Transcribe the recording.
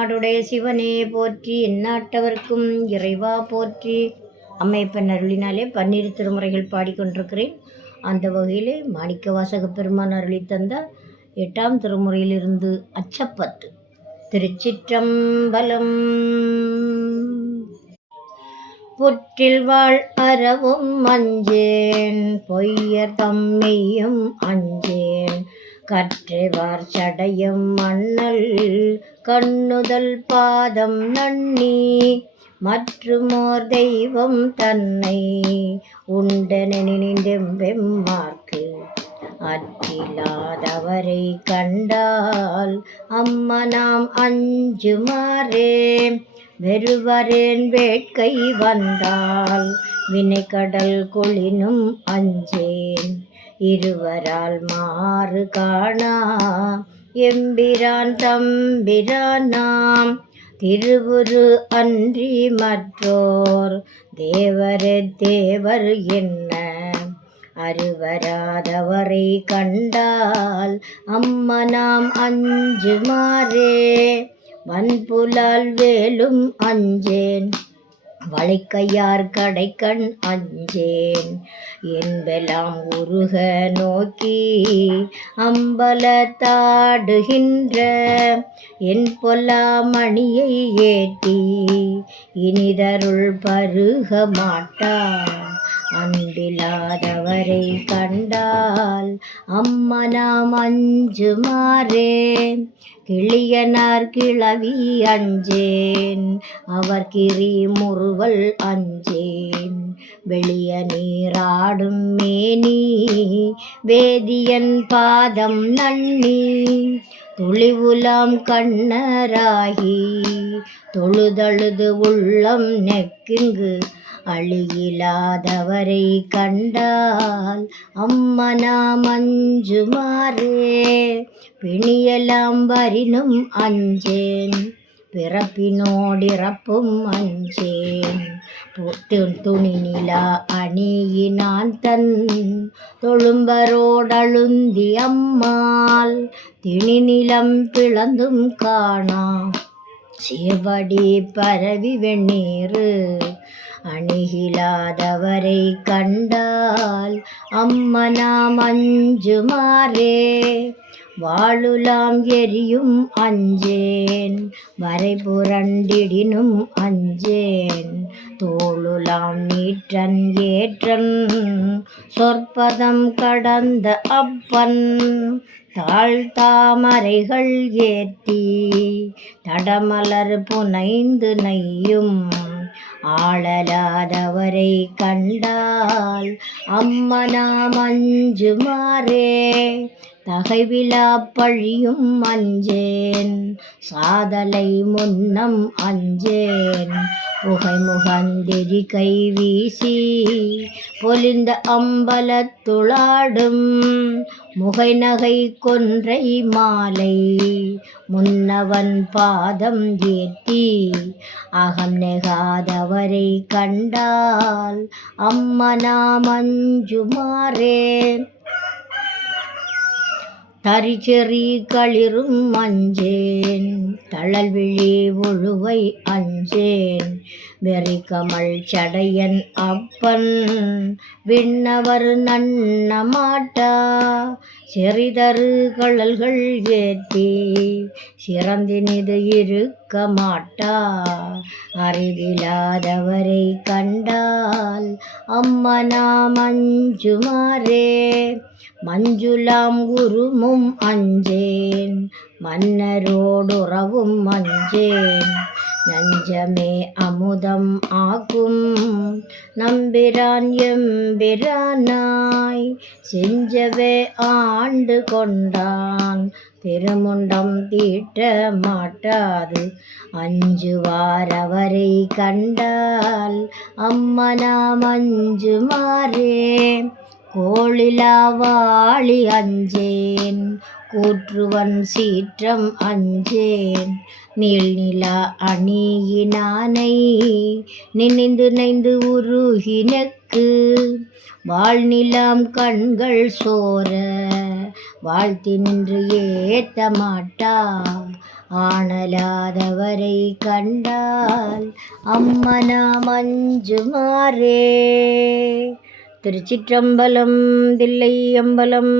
தென்னாடுடைய சிவனே போற்றி எந்நாட்டவர்க்கும் இறைவா போற்றி. அம்மையப்பன் அருளினாலே பன்னிரு திருமுறைகள் பாடிக்கொண்டிருக்கிறேன். அந்த வகையிலே மாணிக்க வாசக பெருமான் அருளி தந்த எட்டாம் திருமுறையிலிருந்து அச்சப்பத்து. திருச்சிற்றம்பலம். புற்றில் வாழ் அறவும் அஞ்சேன் பொய்யர் தம்மையும் அஞ்சேன். கற்றைவார் சடையும் மண்ணல் கண்ணுதல் பாதம் நன்னி மற்றுமோர் தெய்வம் தன்னை உண்டனெனிந்தெம்பெம்மார்க்கு அற்றில்லாதவரை கண்டால் அம்மா அம்மனாம் அஞ்சுமாறே வெறுவரேன் வேட்கை வந்தால் வினைக்கடல் கொளினும் அஞ்சேன். இருவரால் மாறு காணா. எம்பிரான் தம்பிரானாம் திருவுரு அன்றி மற்றோர் தேவரே தேவர் என்ன? அருவராதவரை கண்டால் அம்மனாம் அஞ்சுமாறே. வன்புலால் வேலும் அஞ்சேன். வளைக்கையார் கடைக்கண் அஞ்சேன். என்பெல்லாம் உருக நோக்கி அம்பலத்தாடுகின்ற என் பொல்லா மணியை ஏற்றி இனிதருள் பருக மாட்டான் அன்பில்லாதவரை கண்டால் அம்மனாம் அஞ்சுமாறே கிளியனார் கிளவி அஞ்சேன் அவர் கிரி முறுவல் அஞ்சேன். வெளிய நீராடும் மேனி வேதியன் பாதம் நன்னி துளிவுலாம் கண்ணராகி தொழுதழுது உள்ளம் நெக்கிங்கு. அழியிலாதவரை கண்டால் அம்மனா மஞ்சுமாறே பிணியலாம் வரினும் அஞ்சேன் பிறப்பினோடிறப்பும் அஞ்சேன். துணி நிலா அணியினான் தன் தொழும்பரோடழுந்தி அம்மாள் திணிநிலம் பிளந்தும் காணா. சேவடி பரவி வெண்ணீர் அணுகிலாதவரை கண்டால் அம்மனா மஞ்சுமாறே வாழுலாம் எரியும் அஞ்சேன் வரை புரண்டிடினும் அஞ்சேன். தோளுலாம் நீற்றன் ஏற்றன் சொற்பதம் கடந்த அப்பன். தாழ் தாமரைகள் ஏத்தி தடமலர் புனைந்து நெய்யும் ஆளலாதவரை கண்டால் அம்மனா மஞ்சுமாறே தகைவிழா பழியும் அஞ்சேன் சாதலை முன்னம் அஞ்சேன். புகை முகந்திரி கை வீசி பொலிந்த அம்பலத்துளாடும் முகை நகை கொன்றை மாலை. முன்னவன் பாதம் ஏற்றி அகம் நெகாதவரை கண்டால் அம்மனா மஞ்சுமாறே தரிச்செறி களிரும் அஞ்சேன் தளல்விழி ஒழுவை அஞ்சேன். வெறிக்கமல் சடையன் அப்பன். விண்ணவர் நன்னமாட்டா. செறிதரு கழல்கள் ஏற்றி. சிறந்தினிது இருக்க மாட்டா அறிவிலாதவரை கண்டால் அம்மனா மஞ்சுமாரே மஞ்சுளாம் குருமும் அஞ்சேன் மன்னரோடுறவும் அஞ்சேன். நஞ்சமே அமுதம் ஆகும் நம்பிரான் எம்பிரானாய். செஞ்சவே ஆண்டு கொண்டான் திருமுண்டம் தீட்ட மாட்டாது. அஞ்சுவார் அவரை கண்டால் அம்மனா மஞ்சுமாரே கோளிலாவாளி அஞ்சேன் கூற்றுவன் சீற்றம் அஞ்சேன். நீள்நிலா அணியினானை நினைந்து நைந்து உருகினக்கு. வாழ்நிலாம் கண்கள் சோர வாழ்த்தி நின்று ஏத்த மாட்டா ஆனலாதவரை கண்டால் அம்மனா மஞ்சுமாறே. திருச்சிற்றம்பலம் தில்லை அம்பலம்